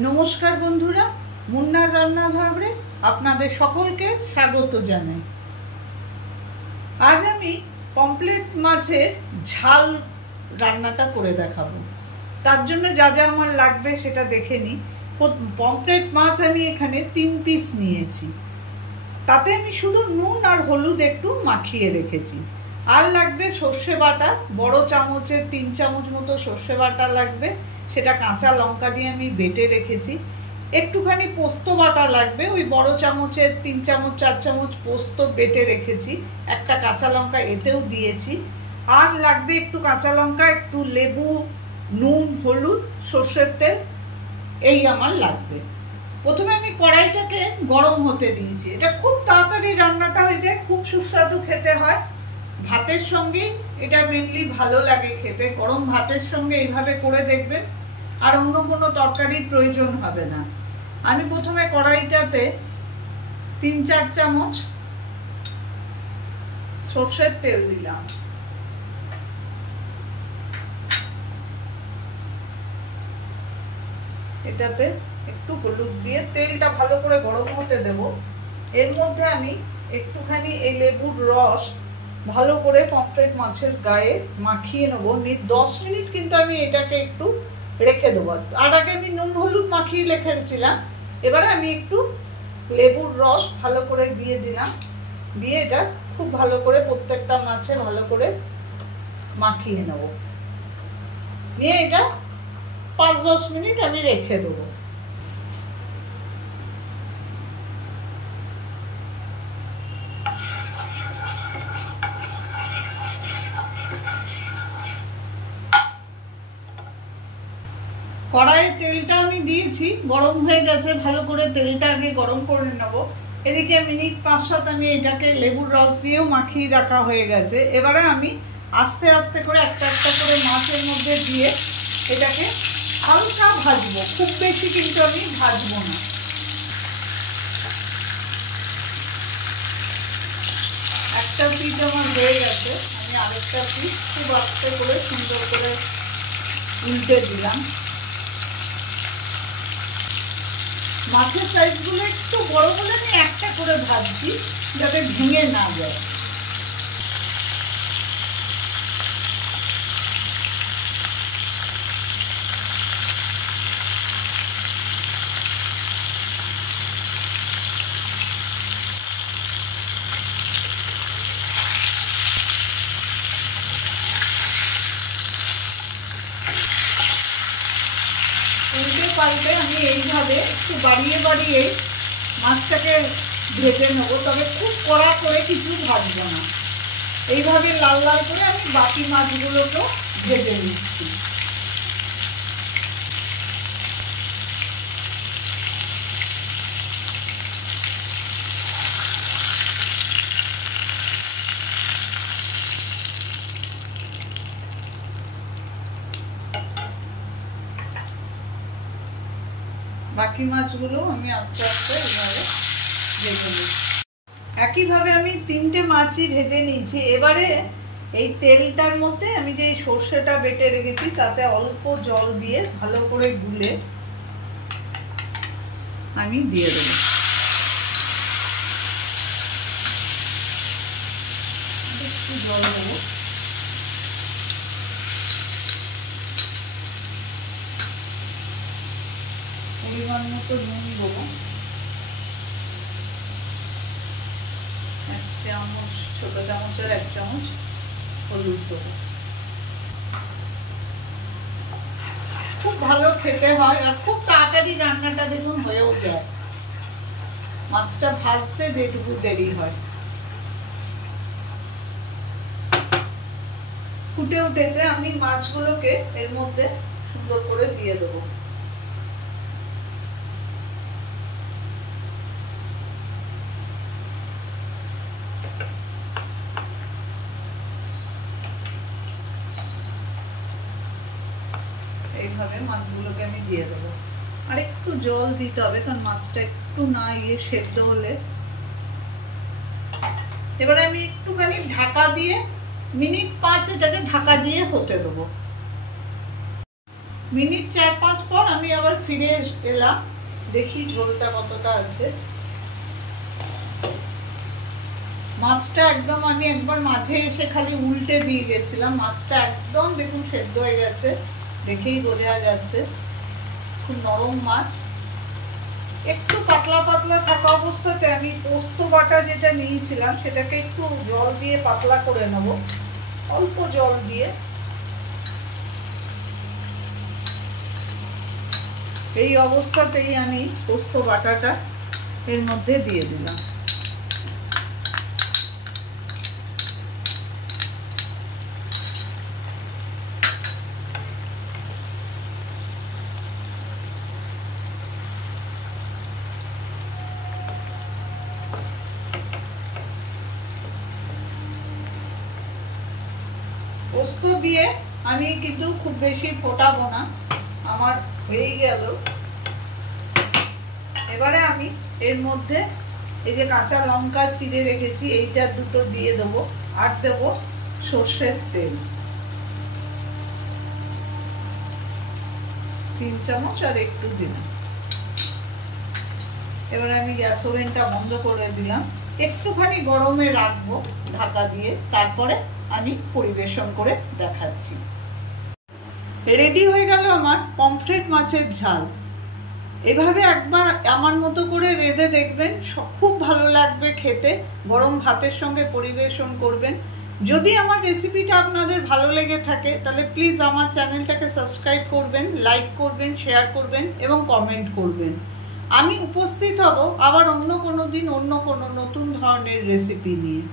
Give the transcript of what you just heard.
নমস্কার বন্ধুরা, মুন্নার রান্নাঘরে আপনাদের সকলকে স্বাগত জানাই। আজ আমি পমফ্রেট মাছের ঝাল রান্নাটা করে দেখাবো। তার জন্য যা যা আমার লাগবে সেটা দেখে নিই। পমফ্রেট মাছ আমি এখানে 3 পিস নিয়েছি, তাতে আমি শুধু নুন আর হলুদ একটু মাখিয়ে রেখেছি। আর লাগবে সর্ষে বাটা, বড় চামচের 3 চামচ মতো সর্ষে বাটা লাগবে, সেটা কাঁচা লঙ্কা দিয়ে আমি বেটে রেখেছি। একটুখানি পোস্ত বাটা লাগবে, ওই বড় চামচের 3 চামচ 4 চামচ পোস্ত বেটে রেখেছি, একটা কাঁচা লঙ্কা এতেও দিয়েছি। আর লাগবে একটু কাঁচা লঙ্কা, একটু লেবু, নুন, হলুদ, সর্ষের তেল, এই আমার লাগবে। প্রথমে আমি কড়াইটাকে গরম হতে দিয়েছি। এটা খুব তাড়াতাড়ি রান্নাটা হয়ে যায়, খুব সুস্বাদু খেতে হয়। ভাতের সঙ্গে এটা মেনলি ভালো লাগে খেতে। গরম ভাতের সঙ্গে এইভাবে করে দেখবেন, আর অন্য কোনো তরকারির প্রয়োজন হবে না। আমি প্রথমে কড়াইটাতে 3-4 চামচ সর্ষের তেল দিলাম। এটাতে একটু হলুদ দিয়ে তেলটা ভালো করে গরম হতে দেব। এর মধ্যে আমি একটুখানি এই লেবুর রস ভালো করে পমফ্রেট মাছের গায়ে মাখিয়ে নেবো। 10 মিনিট কিন্তু আমি এটাকে একটু রেখে দেবো। আর আগে আমি নুন হলুদ মাখিয়ে রেখেছিলাম। এবারে আমি একটু লেবুর রস ভালো করে দিয়ে দিলাম, দিয়ে এটা খুব ভালো করে প্রত্যেকটা মাছে ভালো করে মাখিয়ে নেব। নিয়ে এটা 5-10 মিনিট আমি রেখে দেবো। কড়াইয়ের তেলটা আমি দিয়েছি, গরম হয়ে গেছে। ভালো করে তেলটা আগে গরম করে নেব। এদিকে মিনিট 5-7 আমি এটাকে লেবুর রস দিয়েও মাখিয়ে রাখা হয়ে গেছে। এবারে আমি আস্তে আস্তে করে একটা একটা করে মাছের মধ্যে দিয়ে এটাকে হালকা ভাজবো, খুব বেশি কিন্তু আমি ভাজবো না। একটা পিস আমার হয়ে গেছে, আমি আরেকটা পিস খুব আস্তে করে সুন্দর করে উল্টে দিলাম। মাছের সাইজগুলো একটু বড় হলে আমি একটা করে ভাজছি, যাতে ভেঙে না যায়। উল্টে পাল্টে আমি এইভাবে একটু বাড়িয়ে বাড়িয়ে মাছটাকে ভেজে নেবো, তবে খুব কড়া করে কিছু ভাজবো না। এইভাবে লাল লাল করে আমি বাকি মাছগুলোকেও ভেজে নিচ্ছি। বাকি মাছগুলো আমি আস্তে আস্তে এইভাবে ভেজে নিচ্ছি। একইভাবে আমি 3টে মাছই ভেজে নিয়েছি। এবারে এই তেলটার মধ্যে আমি যে সর্ষেটা বেটে রেখেছি তাতে অল্প জল দিয়ে ভালো করে গুলে আমি দিয়ে দেবো। একটু জল দেবো। পরিমাণ মতো নুন দেবো, 1 চামচ, ছোট চামচের 1 চামচ হলুদ দেবো। খুব ভালো খেতে হয় আর খুব তাড়াতাড়ি রান্নাটা দেখুন হয়েও যায়। মাছটা ভাজতে যেটুকু দেরি হয়। ফুটে উঠেছে, আমি মাছগুলোকে এর মধ্যে সুন্দর করে দিয়ে দেবো। এইভাবে মাছগুলোকে আমি দিয়ে দেবো। আর একটু জল দিতে হবে, কারণ মাছটা একটু না সেদ্ধ হলে। এবারে আমি একটুখানি ঢাকা দিয়ে মিনিট 5 এটাকে ঢাকা দিয়ে হতে দেবো। মিনিট 4-5 পর আমি আবার ফিরে এলাম, দেখি ঝোলটা কতটা আছে। মাছটা একদম আমি একবার মাঝে এসে খালি উল্টে দিয়ে গেছিলাম, মাছটা একদম দেখুন সেদ্ধ হয়ে গেছে, দেখেই বোঝা যাচ্ছে। খুব নরম মাছ। একটু পাতলা পাতলা থাকা অবস্থাতে আমি পোস্ত বাটা যেটা নিয়েছিলাম সেটাকে একটু জল দিয়ে পাতলা করে নেব, অল্প জল দিয়ে। এই অবস্থাতেই আমি পোস্ত বাটাটা এর মধ্যে দিয়ে দিলাম। পোস্ত দিয়ে আমি কিন্তু খুব বেশি ফোটাবো না, আমার হয়ে গেল। এবারে আমি এর মধ্যে এই যে কাঁচা লঙ্কা চিড়ে রেখেছি এইটা দুটো দিয়ে দেবো, আর দেবো সর্ষের তেল 3 চামচ আর একটু দিলাম। এবারে আমি গ্যাস ওভেনটা বন্ধ করে দিলাম, একটুখানি গরমে রাখবো ঢাকা দিয়ে, তারপরে আমি পরিবেশন করে দেখাচ্ছি। রেডি হয়ে গেল আমার পমফ্রেট মাছের ঝাল। এভাবে একবার আমার মতো করে রেঁধে দেখবেন, খুব ভালো লাগবে খেতে। গরম ভাতের সঙ্গে পরিবেশন করবেন। যদি আমার রেসিপিটা আপনাদের ভালো লেগে থাকে তাহলে প্লিজ আমার চ্যানেলটাকে সাবস্ক্রাইব করবেন, লাইক করবেন, শেয়ার করবেন এবং কমেন্ট করবেন। আমি উপস্থিত হব আবার অন্য কোনো দিন অন্য কোনো নতুন ধরনের রেসিপি নিয়ে।